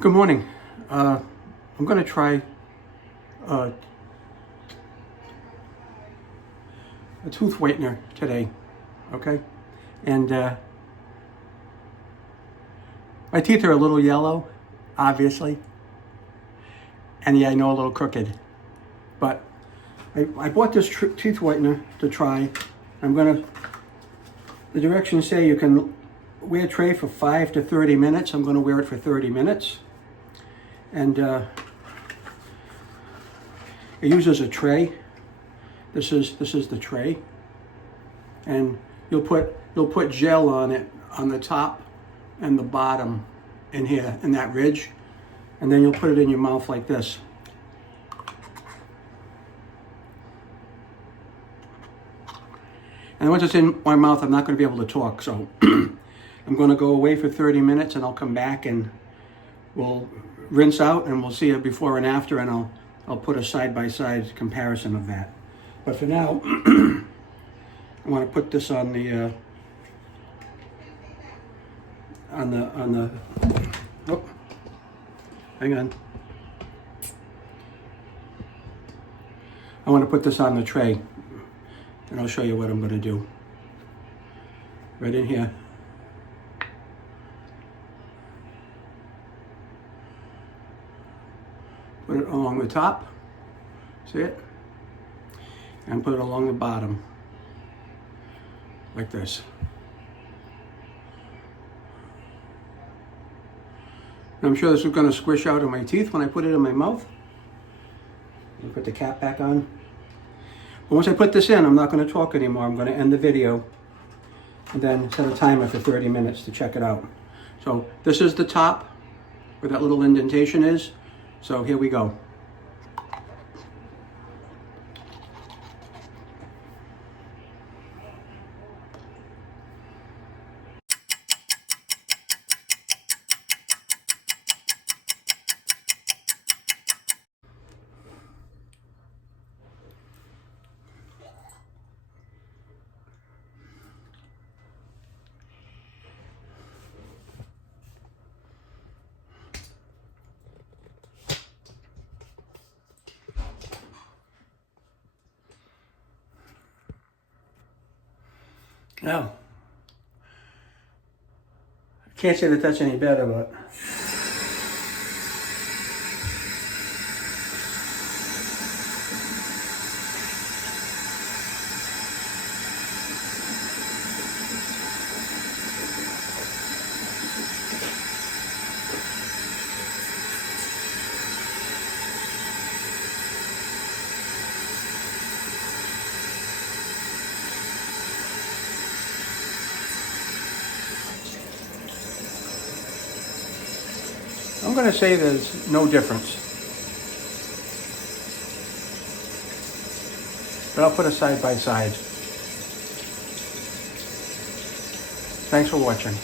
Good morning. I'm going to try a tooth whitener today, okay? And my teeth are a little yellow, obviously. And yeah, I know a little crooked. But I bought this teeth whitener to try. The directions say you can wear a tray for 5 to 30 minutes. I'm going to wear it for 30 minutes. And it uses a tray. This is the tray, and you'll put gel on it on the top and the bottom in here in that ridge, and then you'll put it in your mouth like this. And once it's in my mouth, I'm not going to be able to talk, so I'm going to go away for 30 minutes, and I'll come back and we'll rinse out, and we'll see a before and after, and I'll put a side-by-side comparison of that. But for now, I want to put this on the oh, hang on. I want to put this on the tray, and I'll show you what I'm going to do. Right in here. Put it along the top, see it? And put it along the bottom, like this. And I'm sure this is going to squish out of my teeth when I put it in my mouth. I'll put the cap back on. But once I put this in, I'm not going to talk anymore. I'm going to end the video and then set a timer for 30 minutes to check it out. So this is the top where that little indentation is. So here we go. Now, I can't say that that's any better, but I'm going to say there's no difference. But I'll put a side by side. Thanks for watching.